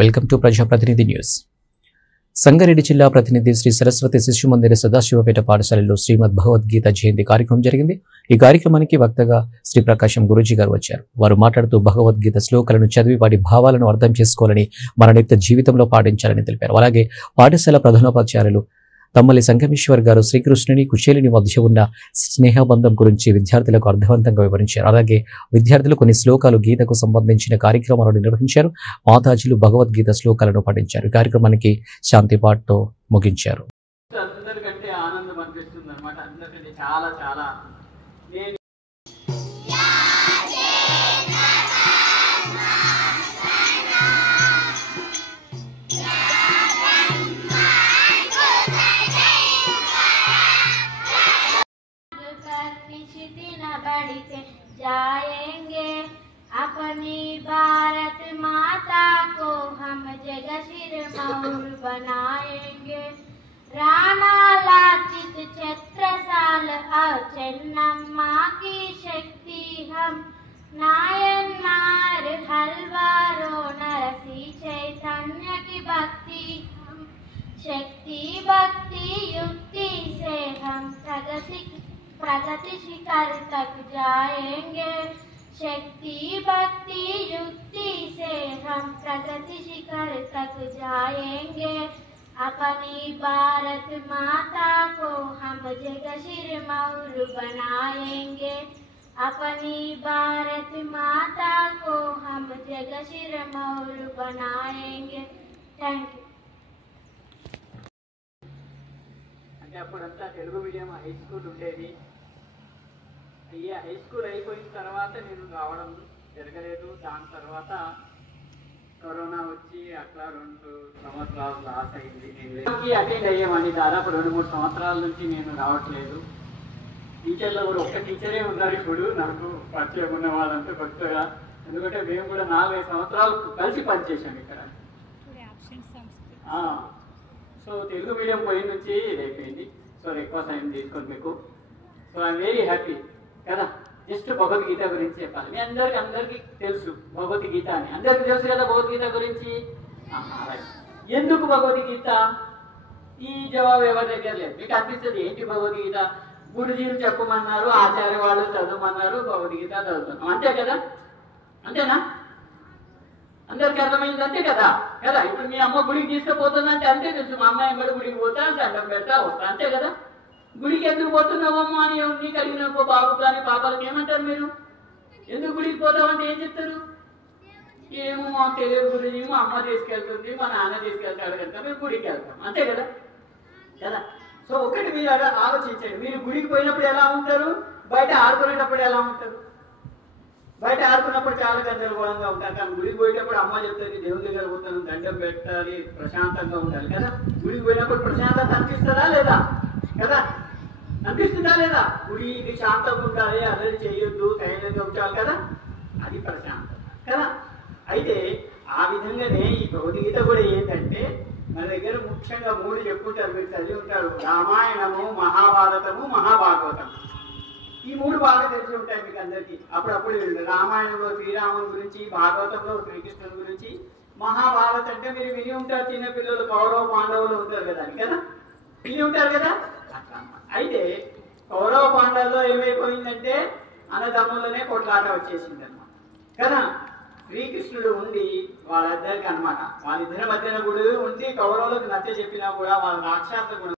Welcome to ప్రజాప్రతినిధి news. Sangareddy జిల్లా ప్రతినిధి శ్రీ సరస్వతి శిశు మందిర సదాశివపేట పాఠశాలలో శ్రీమద్ భగవద్గీత జయంతి కార్యక్రమం జరిగింది. ఈ కార్యక్రమానికి వక్తగా శ్రీ ప్రకాశం గురూజీ గారు వచ్చారు. వారు మాట్లాడుతూ భగవద్గీత శ్లోకాలను చదివి వాటి భావాలను అర్థం చేసుకోవాలని, మన నిత్య జీవితంలో పాటించాలని తెలిపారు. అలాగే పాఠశాల ప్రధానోపాధ్యాయులు తమ్మలి సంగమేశ్వర్ గారు శ్రీకృష్ణుని కుచేలుని మధ్య ఉన్న స్నేహబంధం గురించి విద్యార్థులకు అర్థవంతంగా వివరించారు. అలాగే విద్యార్థులు కొన్ని శ్లోకాలు గీతకు సంబంధించిన కార్యక్రమాలను నిర్వహించారు. మాతాజీలు భగవద్గీత శ్లోకాలను పఠించారు. కార్యక్రమానికి శాంతి పాటతో ముగించారు. అందరికంటే ఆనందం అనిపిస్తుంది అన్నమాట. అందరికంటే చాలా చాలా నేను जाएंगे अपनी भारत माता को हम जगह सिर मौर बनाएंगे। राणा लाचित छत्रसाल और चन्नम्मा की शक्ति हम नायन्नार हलवारों नरसी चैतन्य की भक्ति हम शक्ति भक्ति युक्ति से हम प्रगति शिखर तक जाएंगे। शक्ति भक्ति युक्ति से हम प्रगति शिखर तक जाएंगे। अपनी भारत माता को हम जगह सिर मौर बनाएंगे। अपनी भारत माता को हम जगह सिर मौर बनाएंगे। Thank you. అంటే అప్పుడంతా తెలుగు మీడియం హై స్కూల్ ఉండేది. ఈ హై స్కూల్ అయిపోయిన తర్వాత నేను రావడం జరగలేదు. దాని తర్వాత కరోనా వచ్చి అట్లా 2 సంవత్సరాలు లాస్ అయింది. నేను అటెండ్ అయ్యామని దాదాపు 2-3 సంవత్సరాల నుంచి నేను రావట్లేదు. టీచర్లో కూడా ఒక్క టీచరే ఉన్నారు ఇప్పుడు నాకు పరిచయం ఉన్న వాళ్ళంతా కొత్తగా. ఎందుకంటే మేము కూడా 4-5 సంవత్సరాలు కలిసి పనిచేసాం ఇక్కడ. సో తెలుగు మీడియం పోయిన నుంచి అయిపోయింది. సో ఎక్కువ టైం తీసుకొని మీకు. సో ఐఎమ్ వెరీ హ్యాపీ కదా. జస్ట్ భగవద్గీత గురించి చెప్పాలి. మీ అందరికీ తెలుసు భగవద్గీత అని. అందరికీ తెలుసు కదా భగవద్గీత గురించి. ఎందుకు భగవద్గీత? ఈ జవాబు ఎవరి దగ్గర లేదు. మీకు అనిపిస్తుంది ఏంటి భగవద్గీత? గురుజీలు చెప్పమన్నారు, ఆచార్య వాళ్ళు చదవమన్నారు, భగవద్గీత చదువుతున్నాం, అంతే కదా? అంతేనా? అందరికి అర్థమైంది అంతే కదా. కదా ఇప్పుడు మీ అమ్మ గుడికి తీసుకుపోతుందంటే అంతే తెలుసు. మా అమ్మాయి కూడా గుడికి పోతా, దండం పెడతా, వస్తా, అంతే కదా. గుడికి ఎందుకు పోతున్నావమ్మా అని నీకు అడిగినప్పుడు బాబు కానీ పాపాలకు ఏమంటారు మీరు? ఎందుకు గుడికి పోతామంటే ఏం చెప్తారు? ఏమో మాకు తెలియదు గురించి, మా అమ్మ తీసుకెళ్తుంది, మా నాన్న తీసుకెళ్తాడు కనుక మేము గుడికి వెళ్తాం, అంతే కదా. కదా సో ఒకటి మీరు అలా ఆలోచించండి. మీరు గుడికి పోయినప్పుడు ఎలా ఉంటారు, బయట ఆడుకునేటప్పుడు ఎలా ఉంటారు? బయట ఆడుకున్నప్పుడు చాలా గందరగోళంగా ఉంటారు. కానీ గుడికి పోయేటప్పుడు అమ్మ చెప్తుంది దేవుని దగ్గర పోతాను, దండం పెట్టాలి, ప్రశాంతంగా ఉండాలి కదా. గుడికి పోయినప్పుడు ప్రశాంతత అనిపిస్తుందా లేదా? కదా, అనిపిస్తుందా లేదా? గుడికి శాంతంగా ఉండాలి, అల్లరి చేయొద్దు, సైలెంట్గా ఉండాలి కదా, అది ప్రశాంతత కదా. అయితే ఆ విధంగానే ఈ భగవద్గీత కూడా ఏంటంటే మన దగ్గర ముఖ్యంగా 3 చెప్పుకుంటారు, మీరు చదివి ఉంటారు. రామాయణము, మహాభారతము, మహాభాగవతం. ఈ 3 బాగా తెలిసి ఉంటాయి మీకు అందరికీ. అప్పుడప్పుడు రామాయణంలో శ్రీరాముని గురించి, భాగవతంలో శ్రీకృష్ణుని గురించి, మహాభారత్ అంటే మీరు విని ఉంటారు. చిన్న పిల్లలు కౌరవ పాండవులు ఉంటారు కదా అని కదా, విని ఉంటారు కదా. అయితే కౌరవ పాండవుల్లో ఏమైపోయిందంటే అన్నదమ్ములనే కొట్లాట వచ్చేసింది అనమాట కదా. శ్రీకృష్ణుడు ఉండి వాళ్ళిద్దరికి అనమాట, వాళ్ళిద్దరి మధ్యన కూడా ఉండి కౌరవులకు నచ్చ చెప్పినా కూడా వాళ్ళ రాక్షస గుణం